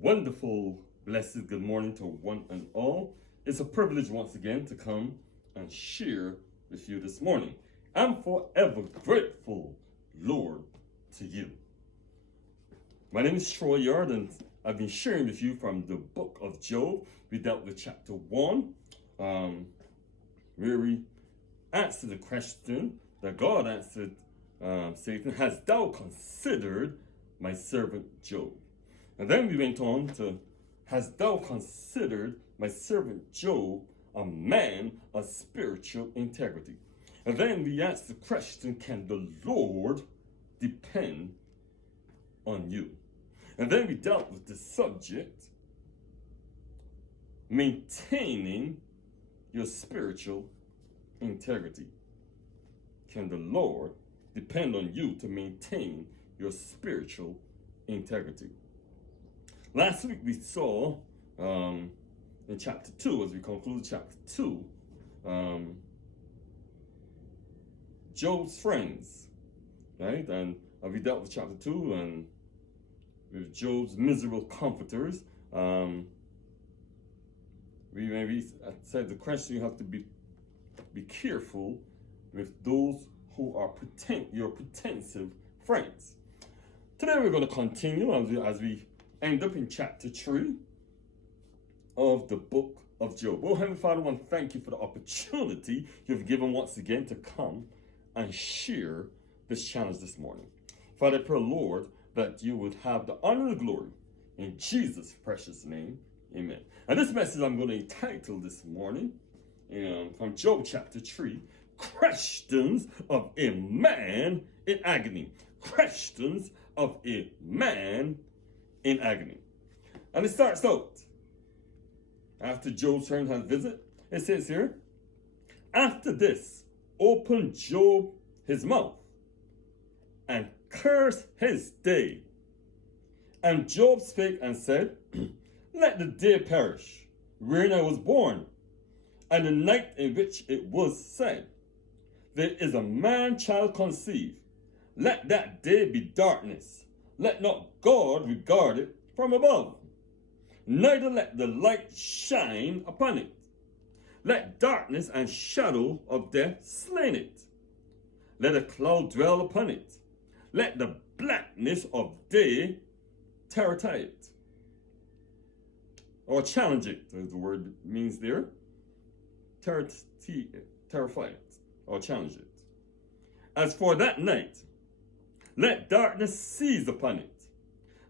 wonderful, blessed good morning to one and all. It's a privilege once again to come and share with you this morning. I'm forever grateful, Lord, to you. My name is Troy Yard, and I've been sharing with you from the book of Job. We dealt with chapter 1, where we answered the question that God answered Satan, "Hast thou considered my servant Job?" And then we went on to, "Hast thou considered my servant Job, a man of spiritual integrity?" And then we asked the question, can the Lord depend on you? And then we dealt with the subject, maintaining your spiritual integrity. Can the Lord depend on you to maintain your spiritual integrity? Last week we saw in chapter 2, as we conclude chapter 2, Job's friends, right? And we dealt with chapter 2 and with Job's miserable comforters. We said the question, you have to be careful with those who are your pretensive friends. Today we're going to continue as we end up in chapter 3 of the book of Job. Oh, Heavenly Father, I want to thank you for the opportunity you've given once again to come and share this challenge this morning. Father, I pray, Lord, that you would have the honor and the glory in Jesus' precious name. Amen. And this message I'm going to entitle this morning from Job chapter 3, Questions of a Man in Agony. Questions of a Man in Agony. And it starts out, after Job's friend has visit, it says here, "After this, opened Job his mouth and cursed his day. And Job spake and said, Let the day perish, wherein I was born, and the night in which it was said, There is a man child conceived. Let that day be darkness. Let not God regard it from above. Neither let the light shine upon it. Let darkness and shadow of death slain it. Let a cloud dwell upon it. Let the blackness of day terrify it." Or challenge it, as the word means there. Terrify it, or challenge it. "As for that night, let darkness seize upon it.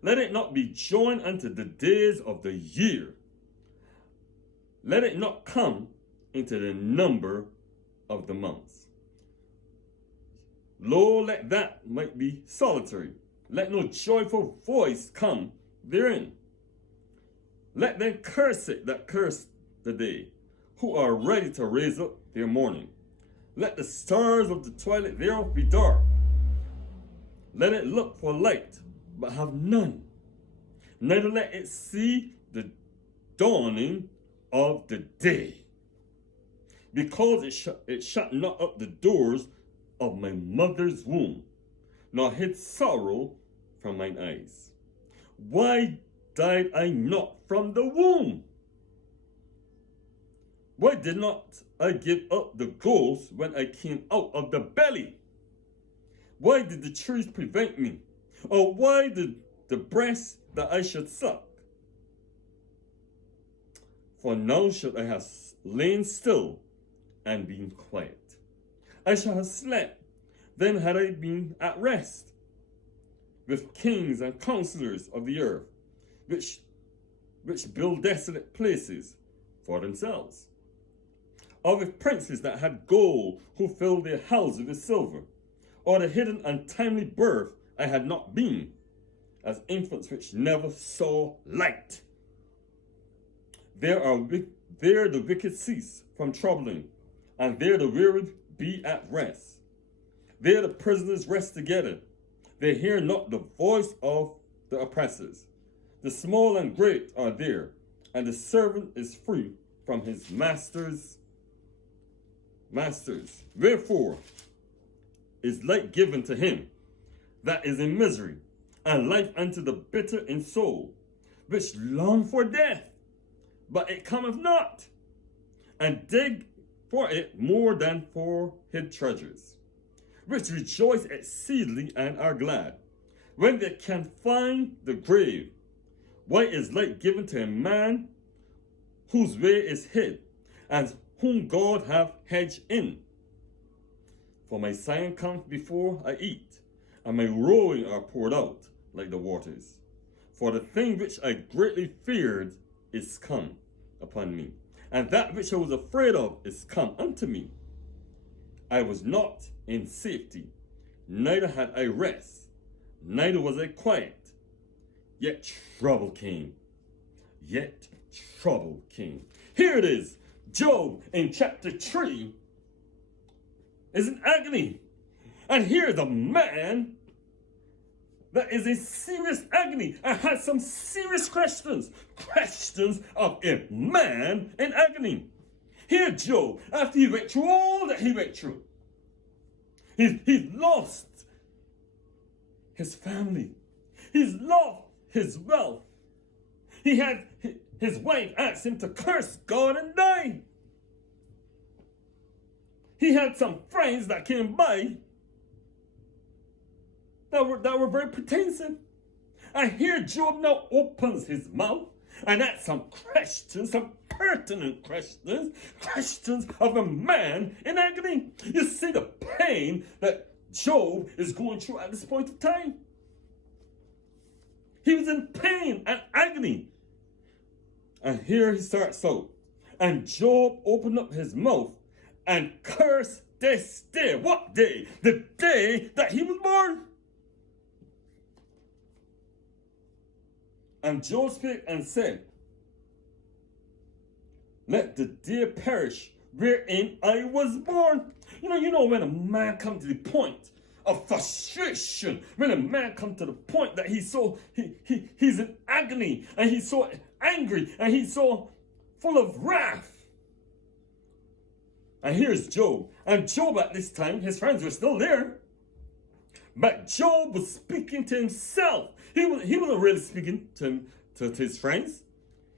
Let it not be joined unto the days of the year. Let it not come into the number of the months. Lo, let that might be solitary. Let no joyful voice come therein. Let them curse it that curse the day, who are ready to raise up their mourning. Let the stars of the twilight thereof be dark. Let it look for light, but have none. Neither let it see the dawning of the day. Because it shut not up the doors of my mother's womb, nor hid sorrow from mine eyes. Why died I not from the womb? Why did not I give up the ghost when I came out of the belly? Why did the trees prevent me? Or why did the breast that I should suck? For now should I have lain still and been quiet. I shall have slept, then had I been at rest, with kings and counselors of the earth, which build desolate places for themselves, or with princes that had gold, who filled their houses with silver, or the hidden untimely birth I had not been, as infants which never saw light. There the wicked cease from troubling, and there the weary be at rest. There the prisoners rest together. They hear not the voice of the oppressors. The small and great are there, and the servant is free from his masters. Wherefore is light given to him that is in misery, and life unto the bitter in soul. which long for death, but it cometh not, and dig for it more than for hid treasures, which rejoice exceedingly and are glad, when they can find the grave. Why is light given to a man whose way is hid, and whom God hath hedged in? For my sign comes before I eat, and my rowing are poured out like the waters. For the thing which I greatly feared is come upon me, and that which I was afraid of is come unto me. I was not in safety, neither had I rest, neither was I quiet. Yet trouble came. Yet trouble came. Here it is. Job in chapter 3 is in agony. And here's a man that is in serious agony and has some serious questions. Questions of a man in agony. Here Job, after he went through all that he went through, he's lost his family. He's lost his wealth. He had his wife asked him to curse God and die. He had some friends that came by that were very pretensive. And here Job now opens his mouth and asks some questions, some pertinent questions, questions of a man in agony. You see the pain that Job is going through at this point of time. He was in pain and agony. And here he starts out. And Job opened up his mouth and cursed this day. What day? The day that he was born. And Job spake and said, let the day perish wherein I was born. You know when a man comes to the point of frustration, when a man comes to the point that he's in agony, and he's so angry, and he's so full of wrath. And here's Job. And Job at this time, his friends were still there. But Job was speaking to himself. He wasn't really speaking to his friends.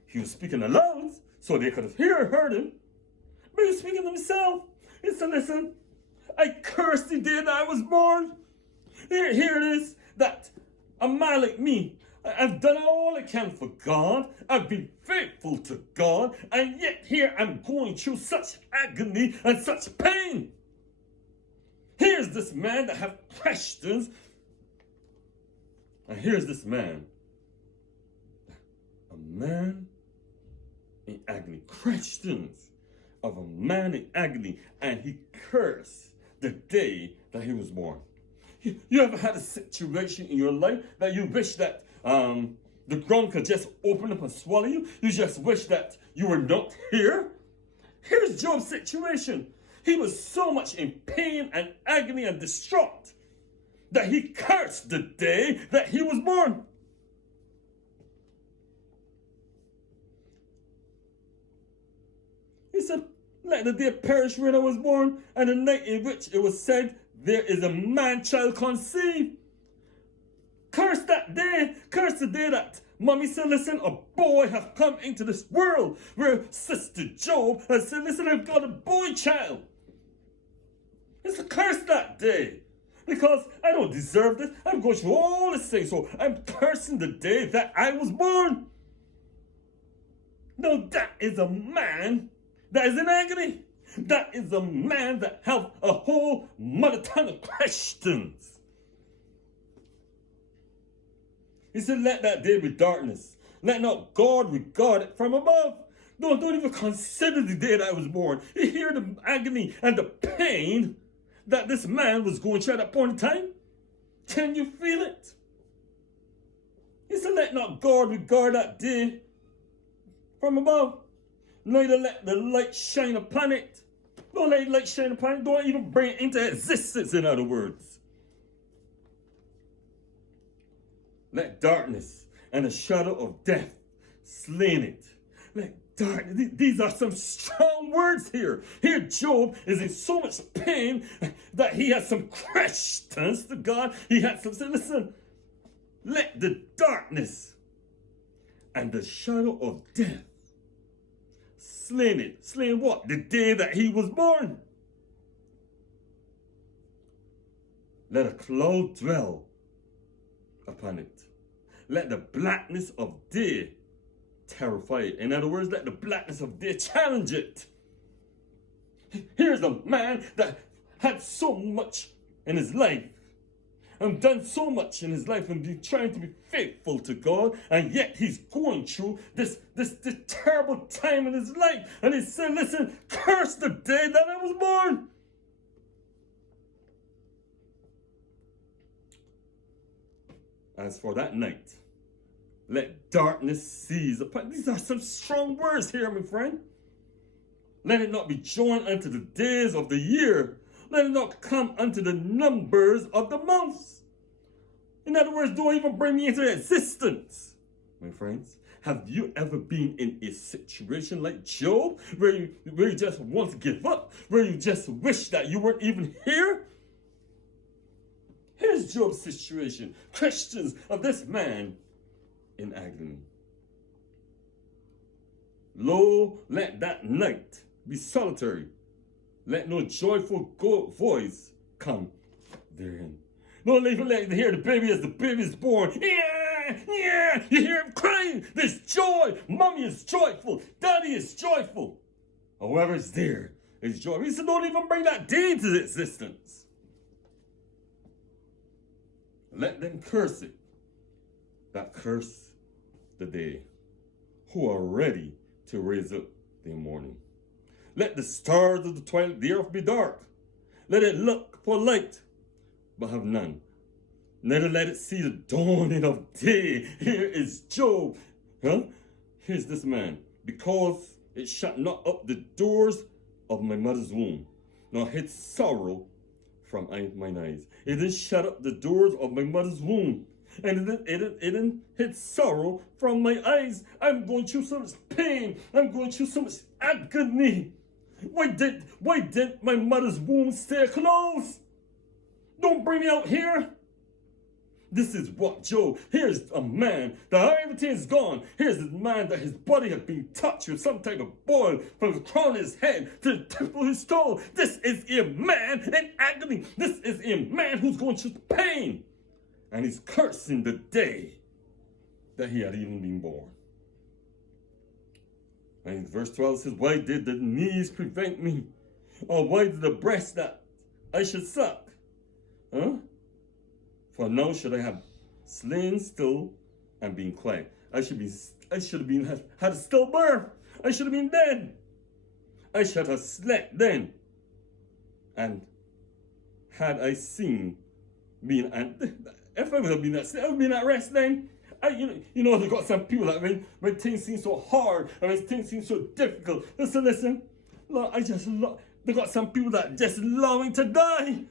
He was speaking aloud, so they could have heard him. But he was speaking to himself. He said, listen, I cursed the day that I was born. Here it is, that a man like me, I've done all I can for God. I've been faithful to God. And yet here I'm going through such agony and such pain. Here's this man that have questions. And here's this man. A man in agony. Questions of a man in agony. And he cursed the day that he was born. You ever had a situation in your life that you wish that the ground could just open up and swallow you? You just wish that you were not here? Here's Job's situation. He was so much in pain and agony and distraught that he cursed the day that he was born. He said, let the day perish when I was born, and the night in which it was said, there is a man-child conceived. Curse that day. Curse the day that mommy said, listen, a boy has come into this world. Where Sister Job has said, listen, I've got a boy child. It's a curse that day. Because I don't deserve this. I'm going through all this thing. So I'm cursing the day that I was born. Now that is a man that is in agony. That is a man that has a whole mother ton of questions. He said, let that day be darkness. Let not God regard it from above. Don't even consider the day that I was born. You hear the agony and the pain that this man was going through at that point in time? Can you feel it? He said, let not God regard that day from above. Neither let the light shine upon it. Don't let the light shine upon it. Don't even bring it into existence, in other words. Let darkness and the shadow of death slain it. Let darkness. These are some strong words here. Here Job is in so much pain that he has some questions to God. He had some say, listen, let the darkness and the shadow of death. Slain it. Slain what? The day that he was born. Let a cloud dwell upon it. Let the blackness of day terrify it. In other words, let the blackness of day challenge it. Here's a man that had so much in his life and done so much in his life and been trying to be faithful to God, and yet he's going through this terrible time in his life. And he said, listen, curse the day that I was born. As for that night, let darkness seize upon. These are some strong words here, my friend. Let it not be joined unto the days of the year. Let it not come unto the numbers of the months. In other words, don't even bring me into existence. My friends, have you ever been in a situation like Job, where you just want to give up, where you just wish that you weren't even here? Here's Job's situation. Questions of this man in agony. Lo, let that night be solitary. Let no joyful voice come therein. Don't even let you hear the baby as the baby is born. Yeah, yeah, you hear him crying. There's joy. Mommy is joyful. Daddy is joyful. Whoever is there is joyful. He said, don't even bring that day into existence. Let them curse it that curse the day, who are ready to raise up their morning. Let the stars of the twilight, the earth be dark. Let it look for light, but have none. Neither let it see the dawning of day. Here is Job. Here's this man. Because it shut not up the doors of my mother's womb, nor hid sorrow from mine eyes. It didn't shut up the doors of my mother's womb, and it didn't hid sorrow from my eyes. I'm going through so much pain. I'm going through so much agony. Why did my mother's womb stay closed? Don't bring me out here. This is what Job, here's a man that everything is gone. Here's a man that his body had been touched with some type of boil from the crown of his head to the tip of his toe. This is a man in agony. This is a man who's going through pain. And he's cursing the day that he had even been born. And verse 12 says, why did the knees prevent me? Or why did the breast that I should suck? For now should I have slain still and been quiet. I should have been had a stillbirth. I should have been dead. I should have slept then. And had I seen being, and if I would have been at sleep, I would have been at rest then. You know, they got some people that when things seem so hard and when things seem so difficult. Listen. Lord, they got some people that just longing to die.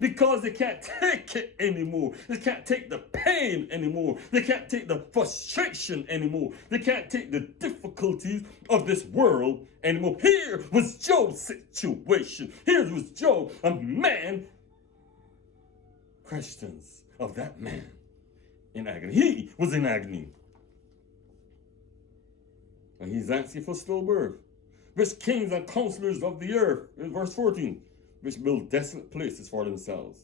Because they can't take it anymore. They can't take the pain anymore. They can't take the frustration anymore. They can't take the difficulties of this world anymore. Here was Job's situation. Here was Job, a man. Questions of that man in agony. He was in agony. And he's asking for stillbirth. Which kings and counselors of the earth, in verse 14, which build desolate places for themselves,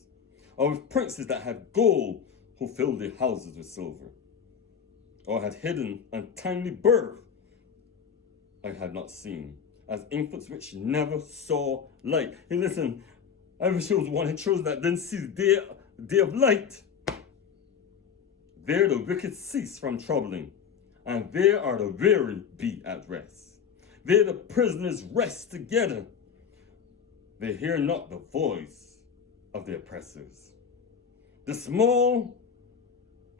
or with princes that had gold, who filled their houses with silver, or had hidden untimely birth I had not seen, as infants which never saw light. Hey, listen, I wish it was one who chose that didn't see the day of light. There the wicked cease from troubling, and there are the weary be at rest. There the prisoners rest together. They hear not the voice of the oppressors. The small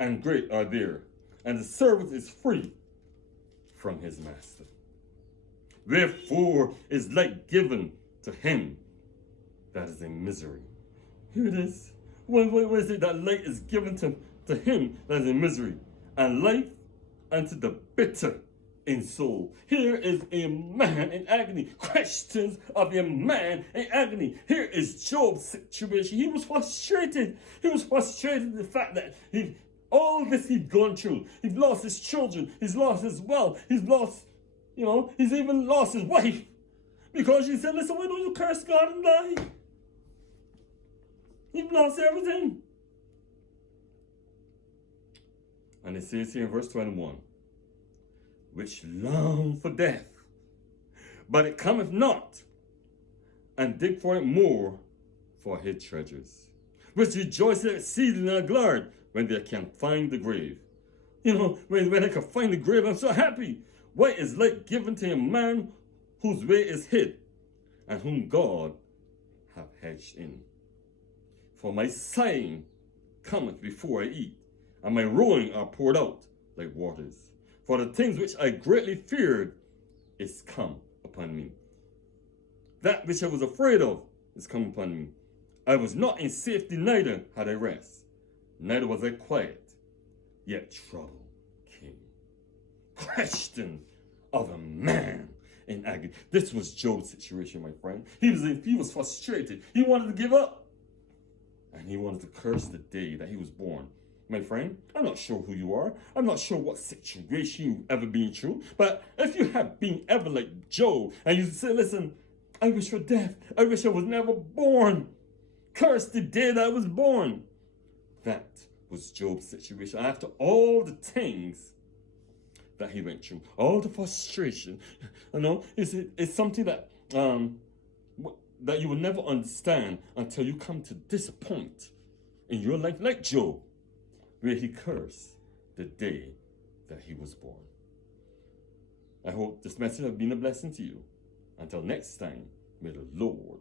and great are there, and the servant is free from his master. Wherefore is light given to him that is in misery. Here it is. What is it that light is given to him that is in misery, and life unto the bitter in soul? Here is a man in agony. Questions of a man in agony. Here is Job's situation. He was frustrated. He was frustrated with the fact that All this he'd gone through. He's lost his children. He's lost his wealth. He's lost, he's even lost his wife. Because she said, listen, why don't you curse God and die? You've lost everything. And it says here in verse 21, which long for death, but it cometh not, and dig for it more for hid treasures, which rejoice exceeding and are glad when they can find the grave. When they can find the grave, I'm so happy. What is like given to a man whose way is hid, and whom God hath hedged in? For my sighing cometh before I eat, and my roaring are poured out like waters. For the things which I greatly feared is come upon me. That which I was afraid of is come upon me. I was not in safety, neither had I rest, neither was I quiet, yet trouble came. Question of a man in agony. This was Job's situation, my friend. He was frustrated. He wanted to give up. And he wanted to curse the day that he was born. My friend, I'm not sure who you are. I'm not sure what situation you've ever been through. But if you have been ever like Job, and you say, listen, I wish for death. I wish I was never born. Curse the day that I was born. That was Job's situation. After all the things that he went through, all the frustration, it's something that that you will never understand until you come to this point in your life, like Job, where he cursed the day that he was born. I hope this message has been a blessing to you. Until next time, may the Lord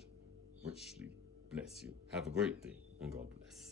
richly bless you. Have a great day, and God bless.